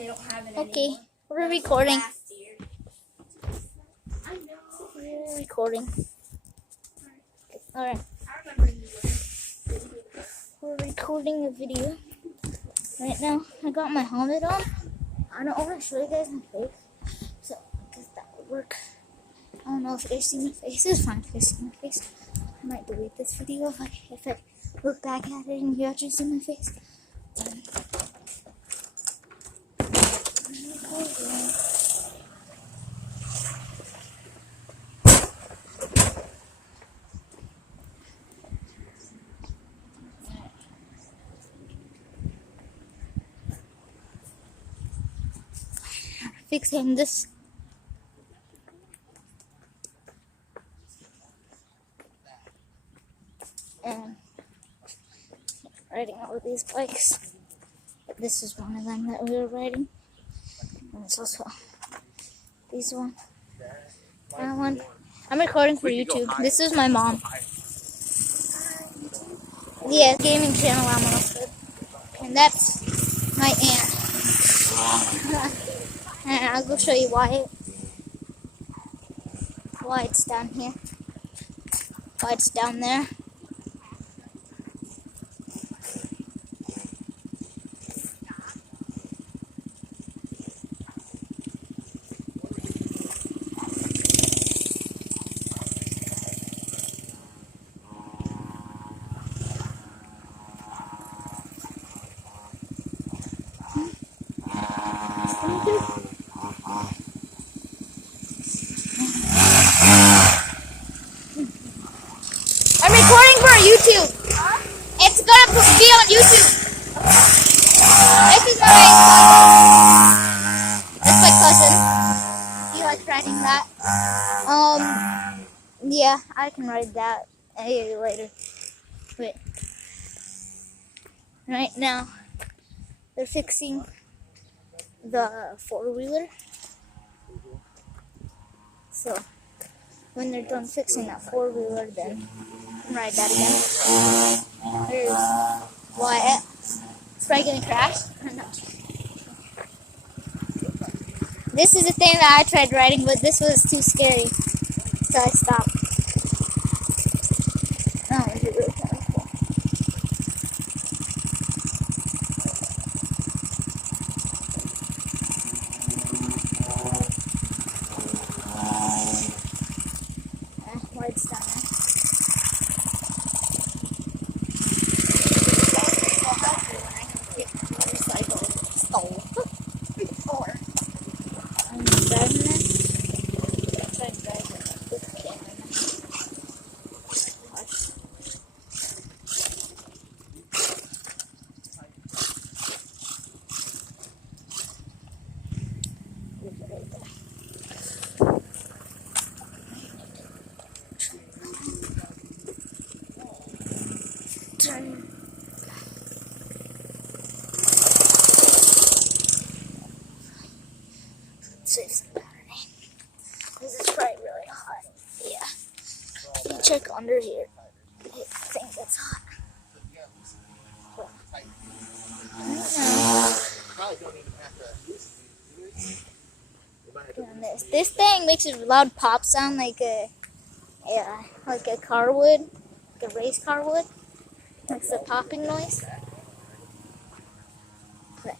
they don't have it Okay, anymore. we're recording. Last year. I know. We're recording. Alright, I remember you. we're recording a video right now. I got my helmet on. I don't want to show you guys my face, so because that would work. I don't know if you guys see my face. It's fine if you guys see my face. I might delete this video if I look back at it and you actually see my face. Fixing this. And riding all of these bikes. This is one of them that we were riding. And it's also this one. That one. I'm recording for YouTube. This is my mom. Yeah, gaming channel I'm on. And that's my aunt. And I'll go show you why it's down here. Why it's down there. I'm recording for YouTube. It's gonna be on YouTube. This is my cousin. He likes riding that. Yeah, I can ride that later. Wait. Right now, they're fixing the four-wheeler. So when they're done fixing that four-wheeler, then ride that again. There's Wyatt. It's probably gonna crash. No. This is the thing that I tried riding, but this was too scary, so I stopped. Oh, is it really kind of cool? Lights down there. I'm driving this. I'm trying to drive it with the camera. Watch. Leave it right there. Turn. Save some battery. This is probably really hot. Yeah. You check under here. I think that's hot. This thing makes a loud pop sound like a car would, like a race car would. Makes a popping noise. But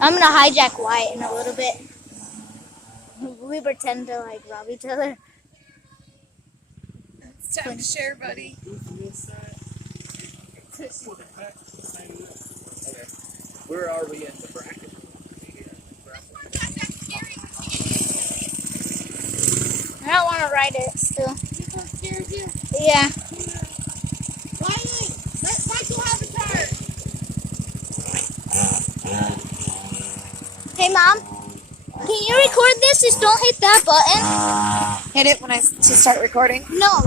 I'm gonna hijack Wyatt in a little bit. We pretend to like rob each other. It's time to share, buddy. Where are we in the bracket? I don't want to ride it still. This one scares you? Yeah. Wyatt, let Michael have a car. Hey, Mom. Can you record this? Just don't hit that button. Hit it when I start recording. No,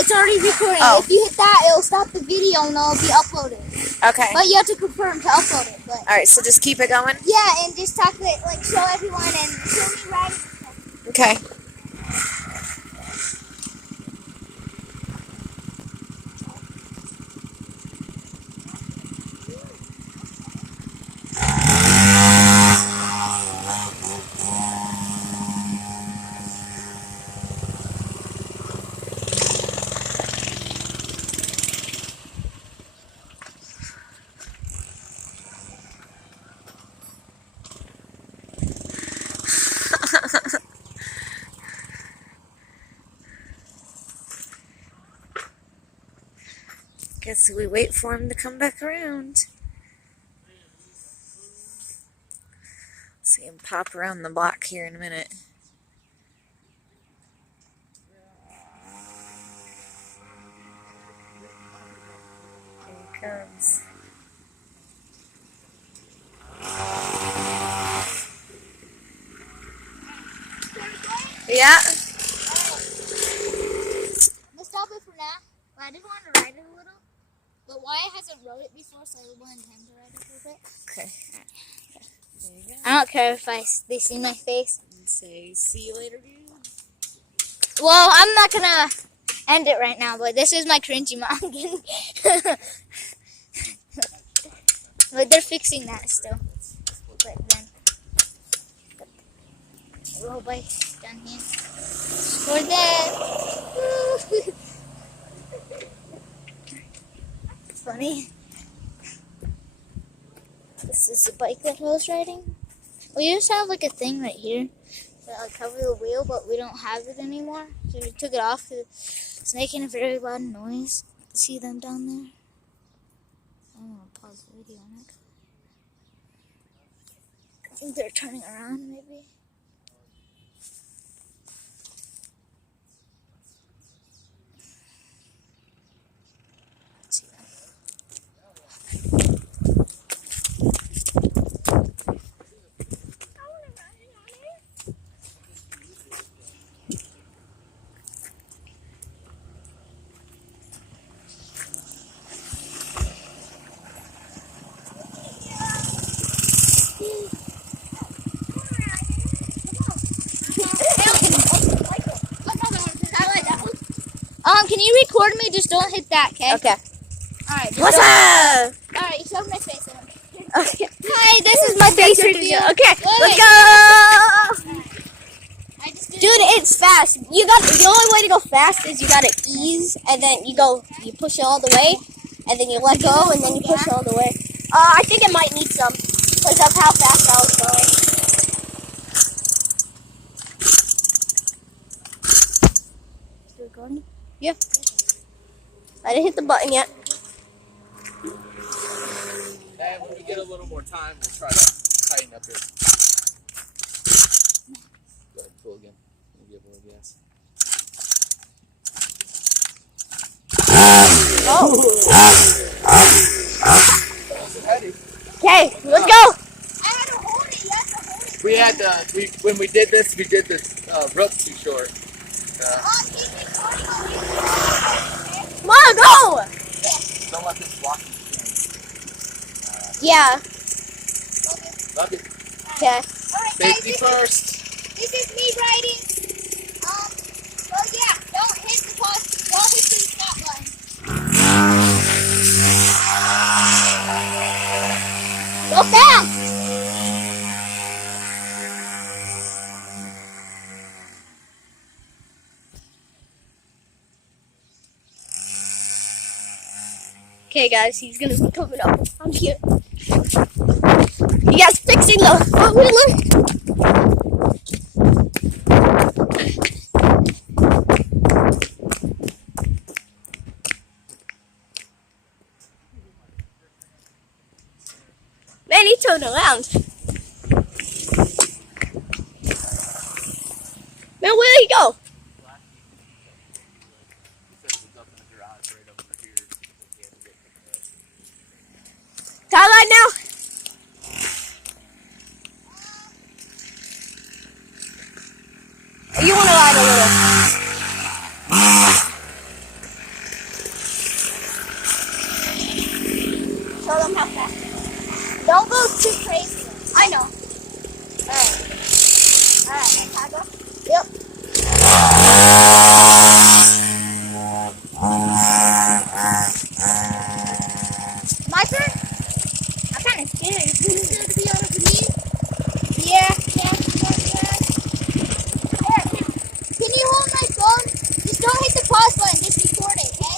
it's already recording. Oh. If you hit that, it'll stop the video and it'll be uploaded. Okay. But you have to confirm to upload it. But All right, so just keep it going. yeah, and just talk it, like show everyone and show me riding. Okay. So we wait for him to come back around. See him pop around the block here in a minute. Here he comes. Yeah. Let's stop it for now. I did want to ride it a little, but Wyatt hasn't rode it before, so I wanted him to ride it a little bit. Okay. There you go. I don't care if they see my face. And say, see you later, dude. Well, I'm not gonna end it right now, but this is my cringy mom. But they're fixing that still. But then the roll bike's done here. For that. It's funny. This is the bike that I was riding. We used to have like a thing right here that like cover the wheel, but we don't have it anymore. So we took it off because it's making a very loud noise. See them down there? I'm gonna pause the video on it. I think they're turning around maybe. Let's see them. Can you record me? Just don't hit that, okay? Okay. Alright. What's up? Alright, you showed my face. Okay. Hi, this is my face review. Okay, let's go! I just did Dude, it's fast. The only way to go fast is you gotta ease, and then you push it all the way, and then you let go, and then you push it all the way. I think it might need some, because of how fast I was going. Still recording? Yeah. I didn't hit the button yet. And when we get a little more time, we'll try to tighten up here. Go ahead, pull again. Give a little gas. Okay, let's go. I had to hold it. You have to hold it. We had when we did this rope too short. Keep recording on it. Come on, go. Don't let this block you. Yeah. Love it. Okay. Alright, guys, Safety first. this is me riding. Well, yeah, don't hit the stop button. Go fast. Okay, guys, he's gonna be coming up. I'm here. You guys fixing the four-wheeler? Man, he turned around. Man, where'd he go? Starlight now? You want to ride a little? Show them how fast. Don't go too crazy. I know. Alright, can I go? Yep. My turn? I'm kind of scared. Is it gonna be on for me? Yeah. Here, can you hold my phone? Just don't hit the pause button. Just record it, okay?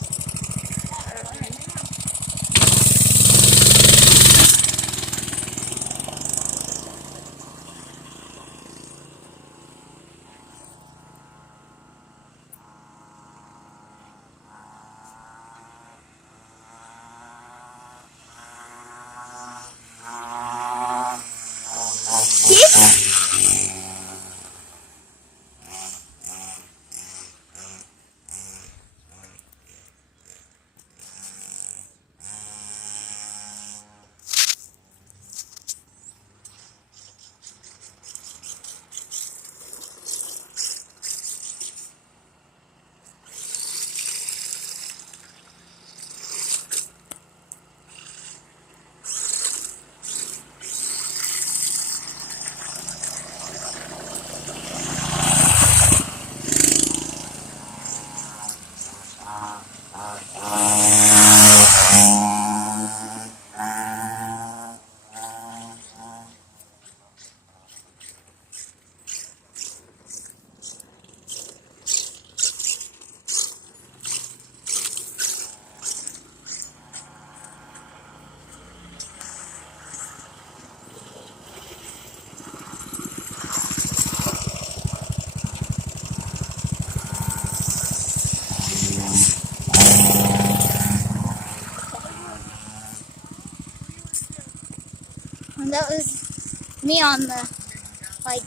And that was me on the bike.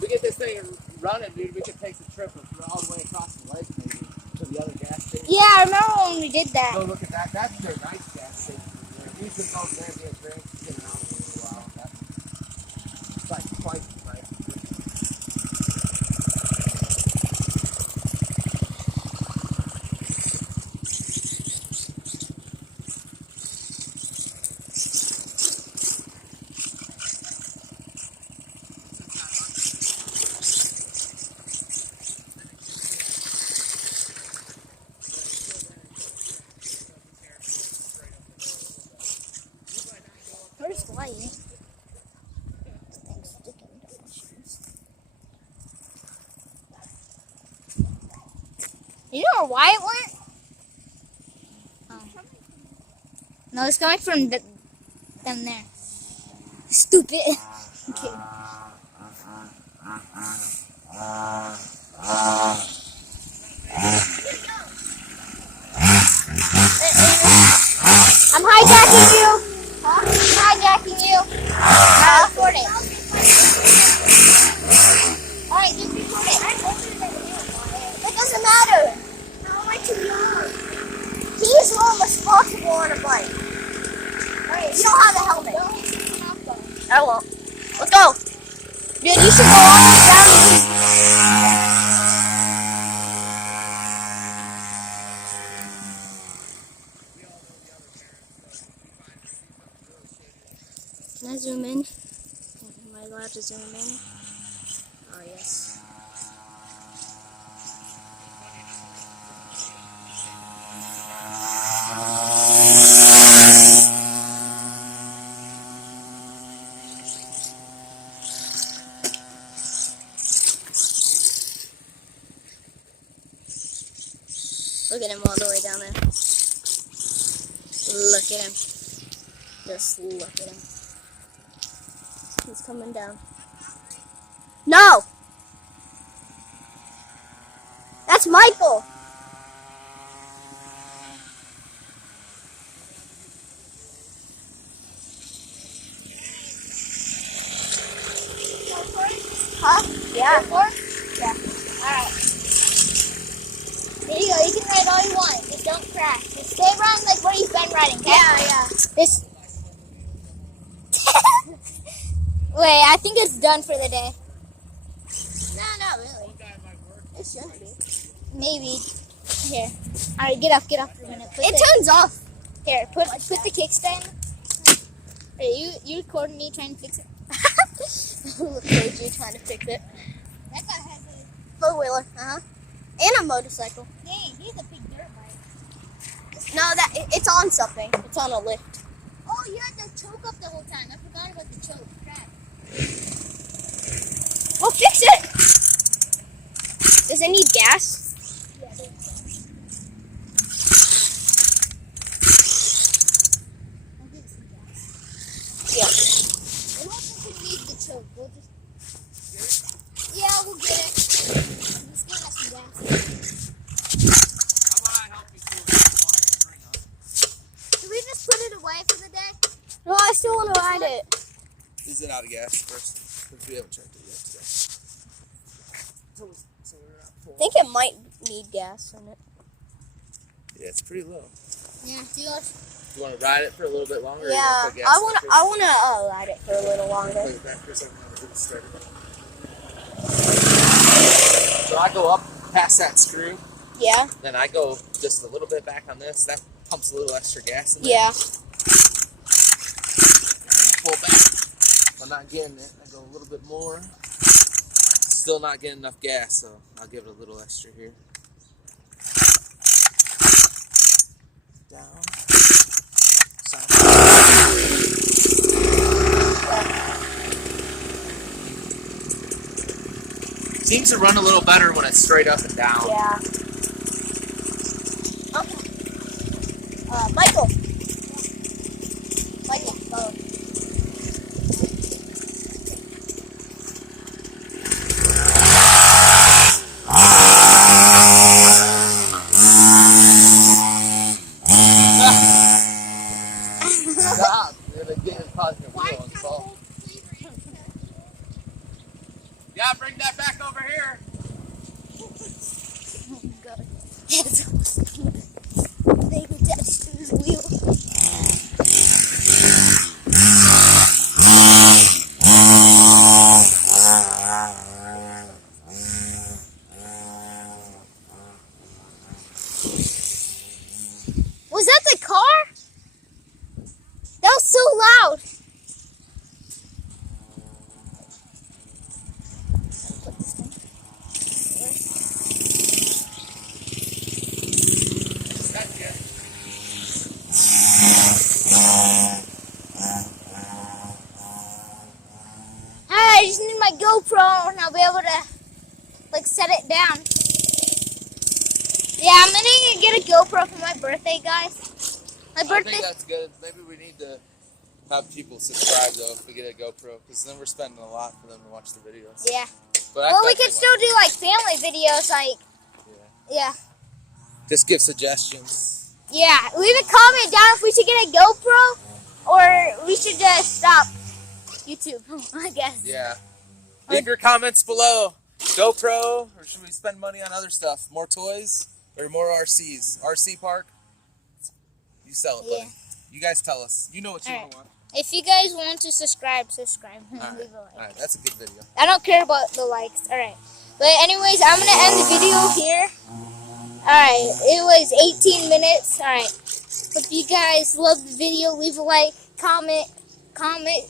We get this thing running, dude. We could take the trip all the way across the lake, maybe to the other gas station. Yeah, I remember when we did that. Go look at that. That's their nice gas station. You can go there and get drinks, get out for a little while. It's like twice as nice. Where's Wyatt? This thing's sticking to my shoes. You know where Wyatt went? Oh. No, it's coming from them there. Stupid. Okay. I'm hijacking you. Huh? I'm hijacking you. Record it. Alright, just record it. I'm older than you. It doesn't matter. How am I too young? He's more responsible on a bike. Alright, you don't have a helmet. I won't. Let's go. Dude, you should go on the ground. Can I zoom in? Am I allowed to zoom in? Oh, yes. Look at him all the way down there. Look at him. Just look at him. He's coming down. No! That's Michael! Huh? Yeah. Yeah. Alright. There you go. You can ride all you want. Just don't crash. Just stay riding like where you've been riding, okay? Yeah. This. Wait, I think it's done for the day. No, not really. It should be. Maybe. Here. Alright, get off for a minute. It turns off. Here, put the kickstand. Hey, you recording me trying to fix it? Look at you trying to fix it. That guy has a four-wheeler. And a motorcycle. Dang, he's a big dirt bike. No, it's on something. It's on a lift. Oh, you had the choke up the whole time. I forgot about the choke. Crap. Well, fix it! Does it need gas? Yeah, there you go. I'll give it some gas. Yeah. I don't think we need the choke. We'll just... Yeah, we'll get it. Let's get us some gas. How about I help you through this one? Bring up. Should we just put it away for the day? No, I still want to ride it. Is it out of gas first? Because we haven't checked it yet today. So we're not full. I think it might need gas in it. Yeah, it's pretty low. Yeah, do you want... You want to ride it for a little bit longer? Or you Yeah, wanna put gas I in want it to. first? I want to ride it for a little longer. Put it back for a second. I'll get it started. So I go up past that screw, Yeah. then I go just a little bit back on this. That pumps a little extra gas in there. Yeah. And then I pull back. If I'm not getting it, I go a little bit more. Still not getting enough gas, so I'll give it a little extra here. Down. Side. Seems to run a little better when it's straight up and down. Yeah. Michael. Michael. like set it down. Yeah, I'm gonna get a GoPro for my birthday, guys. My I birthday. think that's good. Maybe we need to have people subscribe though if we get a GoPro, because then we're spending a lot for them to watch the videos. Yeah. But I Well, we thought could they still do like family videos, like yeah. just give suggestions. Yeah, leave a comment down if we should get a GoPro or we should just stop YouTube, I guess. Yeah. Leave your comments below. GoPro, or should we spend money on other stuff? More toys or more RCs? RC park? You sell it, Yeah. buddy. You guys tell us. You know what you Alright. want. If you guys want to subscribe. Alright. Leave a like. Alright, that's a good video. I don't care about the likes. Alright. But anyways, I'm going to end the video here. Alright. It was 18 minutes. Alright. Hope you guys love the video. Leave a like. Comment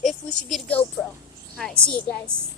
if we should get a GoPro. Alright. See you guys.